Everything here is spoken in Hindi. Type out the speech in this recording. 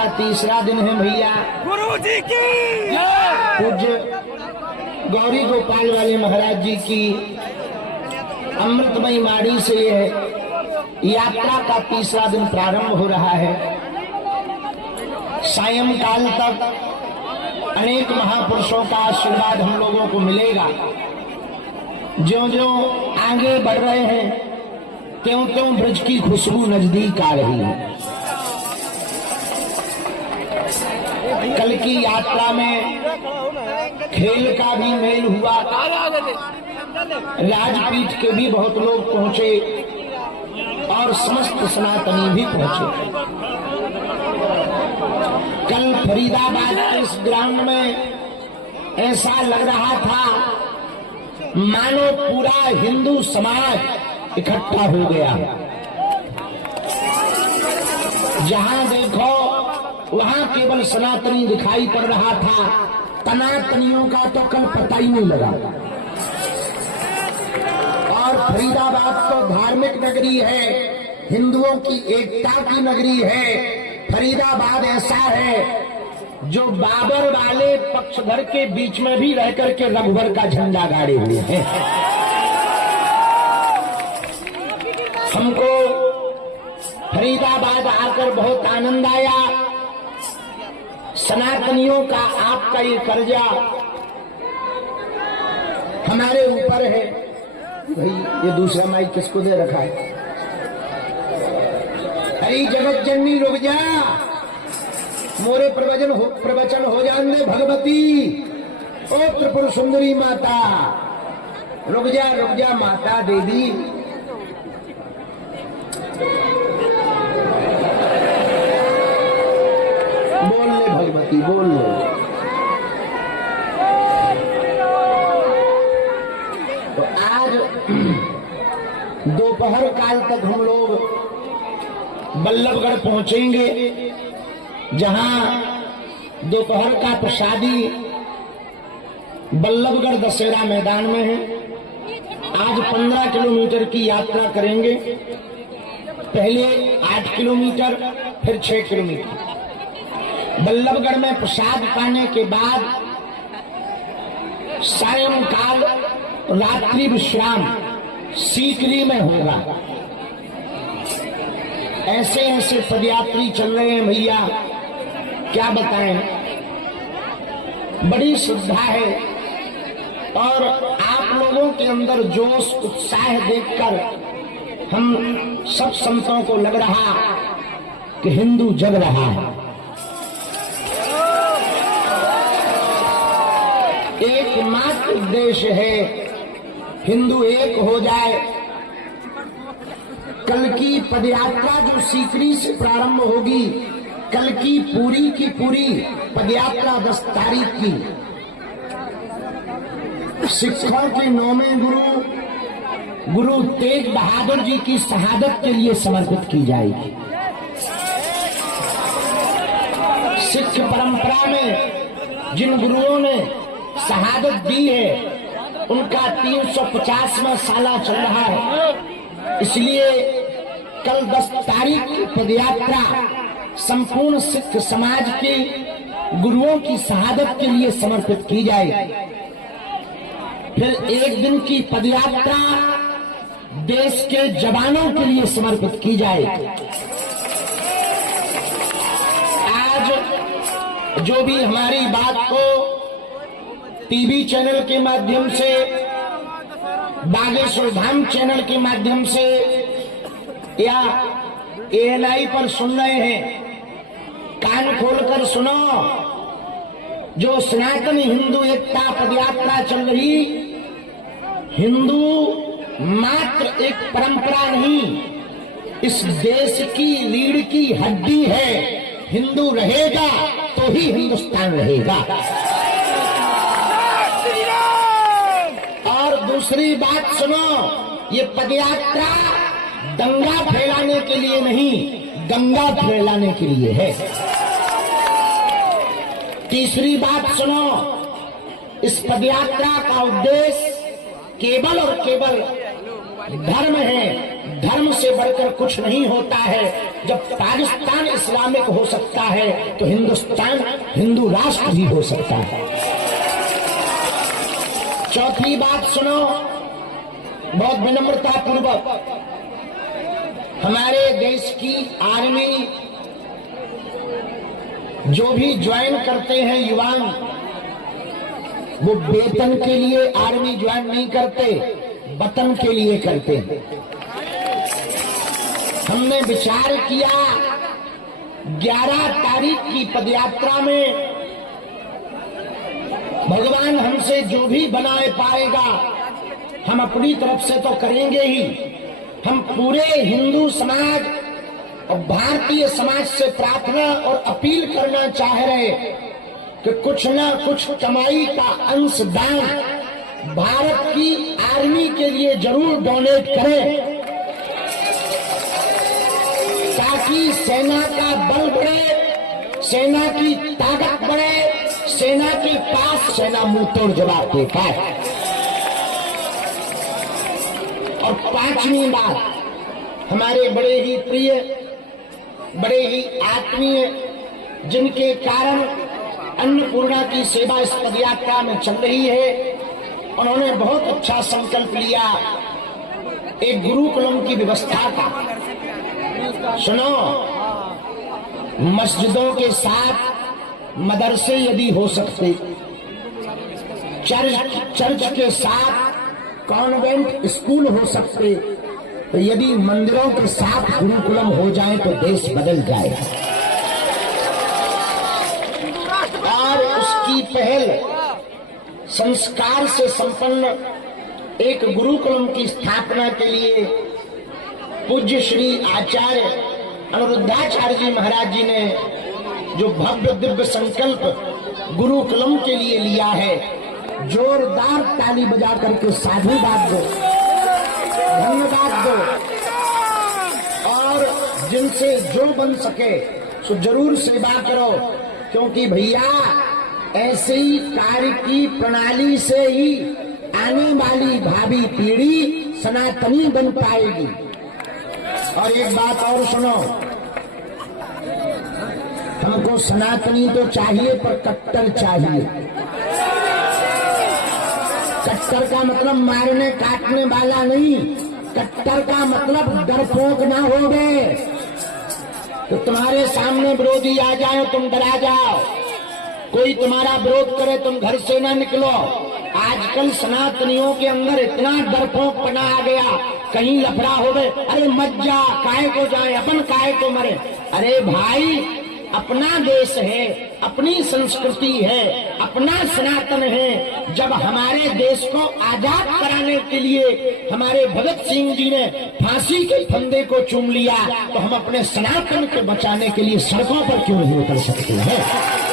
का तीसरा दिन है भैया। गुरु जी की पूज्य गौरी गोपाल वाले महाराज जी की अमृतमयी माड़ी से यह यात्रा का तीसरा दिन प्रारंभ हो रहा है। सायंकाल तक अनेक महापुरुषों का आशीर्वाद हम लोगों को मिलेगा। ज्यों-ज्यों आगे बढ़ रहे हैं त्यों-त्यों ब्रज की खुशबू नजदीक आ रही है। कल की यात्रा में खेल का भी मेल हुआ, राजपीठ के भी बहुत लोग पहुंचे और समस्त सनातनी भी पहुंचे। कल फरीदाबाद के इस ग्राउंड में ऐसा लग रहा था मानो पूरा हिंदू समाज इकट्ठा हो गया। जहां देखो वहां केवल सनातनी दिखाई पड़ रहा था, तनातनियों का तो कल पता ही नहीं लगा। और फरीदाबाद तो धार्मिक नगरी है, हिंदुओं की एकता की नगरी है। फरीदाबाद ऐसा है जो बाबर वाले पक्षधर के बीच में भी रह करके रघुवर का झंडा गाड़े हुए हैं। हमको फरीदाबाद आकर बहुत आनंद आया। सनातनियों का आपका ये कर्जा हमारे ऊपर है। भाई ये दूसरा माइक किसको दे रखा है? अरे जगत जननी रुक जा, मोरे प्रवचन हो जान दे भगवती। ओ त्रिपुर सुंदरी माता, रुक जा माता देवी। बोल ले भगवती, बोल ले। तो आज दोपहर काल तक हम लोग बल्लभगढ़ पहुंचेंगे, जहां दोपहर का प्रसादी बल्लभगढ़ दशहरा मैदान में है। आज 15 किलोमीटर की यात्रा करेंगे, पहले 8 किलोमीटर फिर 6 किलोमीटर। बल्लभगढ़ में प्रसाद पाने के बाद सायंकाल रात्रि विश्राम सीकरी में होगा। ऐसे ऐसे पदयात्री चल रहे हैं भैया, क्या बताएं, बड़ी श्रद्धा है। और आप लोगों के अंदर जोश उत्साह देखकर हम सब संतों को लग रहा कि हिंदू जग रहा है। एकमात्र उद्देश्य है हिंदू एक हो जाए। कल की पदयात्रा जो सीकरी से प्रारंभ होगी, कल की पूरी पदयात्रा 10 तारीख की सिखों के 9वें गुरु तेग बहादुर जी की शहादत के लिए समर्पित की जाएगी। सिख परंपरा में जिन गुरुओं ने शहादत दी है उनका 350वां साला चल रहा है। इसलिए कल 10 तारीख की पदयात्रा संपूर्ण सिख समाज के गुरुओं की शहादत के लिए समर्पित की जाए। फिर एक दिन की पदयात्रा देश के जवानों के लिए समर्पित की जाए। आज जो भी हमारी बात को टीवी चैनल के माध्यम से, बागेश्वर धाम चैनल के माध्यम से या ANI पर सुन रहे हैं, कान खोलकर सुनो। जो सनातनी हिंदू एकता पदयात्रा चल रही, हिंदू मात्र एक परंपरा नहीं, इस देश की रीढ़ की हड्डी है। हिंदू रहेगा तो ही हिंदुस्तान रहेगा। और दूसरी बात सुनो, ये पदयात्रा दंगा फैलाने के लिए नहीं, गंगा फैलाने के लिए है। तीसरी बात सुनो, इस पदयात्रा का उद्देश्य केवल और केवल धर्म है। धर्म से बढ़कर कुछ नहीं होता है। जब पाकिस्तान इस्लामिक हो सकता है तो हिंदुस्तान हिंदू राष्ट्र भी हो सकता है। चौथी बात सुनो, बहुत विनम्रता पूर्वक, हमारे देश की आर्मी जो भी ज्वाइन करते हैं युवा, वो वेतन के लिए आर्मी ज्वाइन नहीं करते, वतन के लिए करते हैं। हमने विचार किया 11 तारीख की पदयात्रा में भगवान हमसे जो भी बनाए पाएगा हम अपनी तरफ से तो करेंगे ही। हम पूरे हिंदू समाज और भारतीय समाज से प्रार्थना और अपील करना चाह रहे कि कुछ ना कुछ कमाई का अंशदान भारत की आर्मी के लिए जरूर डोनेट करें, ताकि सेना का बल बढ़े, सेना की ताकत बढ़े, सेना के पास सेना मुंह तोड़ जवाब दे पाए। और पांचवी बात, हमारे बड़े ही प्रिय, बड़े ही आत्मीय, जिनके कारण अन्नपूर्णा की सेवा इस पदयात्रा में चल रही है, उन्होंने बहुत अच्छा संकल्प लिया एक गुरुकुलम की व्यवस्था का। सुनो, मस्जिदों के साथ मदरसे यदि हो सकते, चर्च के साथ कॉन्वेंट स्कूल हो सकते, तो यदि मंदिरों के साथ गुरुकुलम हो जाए तो देश बदल जाएगा। और उसकी पहल संस्कार से संपन्न एक गुरुकुलम की स्थापना के लिए पूज्य श्री आचार्य अनिरुद्धाचार्य जी महाराज जी ने जो भव्य दिव्य संकल्प गुरुकुलम के लिए लिया है, जोरदार ताली बजा करके साधुवाद दो, धन्यवाद दो। और जिनसे जो बन सके सो जरूर सेवा करो, क्योंकि भैया ऐसे ही कार्य की प्रणाली से ही आने वाली भावी पीढ़ी सनातनी बन पाएगी। और एक बात और सुनो, हमको सनातनी तो चाहिए पर कट्टर चाहिए। कट्टर का मतलब मारने काटने वाला नहीं, कट्टर का मतलब डरपोक ना हो गए तो तुम्हारे सामने विरोधी आ जाए तुम डरा जाओ, कोई तुम्हारा विरोध करे तुम घर से ना निकलो। आजकल सनातनियों के अंदर इतना डरपोक बना आ गया, कहीं लफड़ा हो गए, अरे मत जा, काहे को जाए, अपन काहे को मरे। अरे भाई, अपना देश है, अपनी संस्कृति है, अपना सनातन है। जब हमारे देश को आजाद कराने के लिए हमारे भगत सिंह जी ने फांसी के फंदे को चूम लिया, तो हम अपने सनातन को बचाने के लिए सड़कों पर क्यों नहीं उतर सकते हैं।